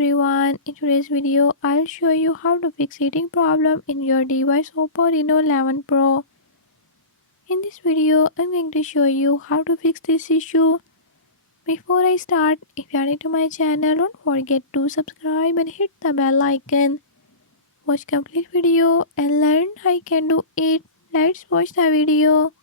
everyone, in today's video I'll show you how to fix heating problem in your device Oppo Reno 11 Pro. In this video I'm going to show you how to fix this issue. Before I start, if you are new to my channel, don't forget to subscribe and hit the bell icon. Watch complete video and learn how you can do it. Let's watch the video.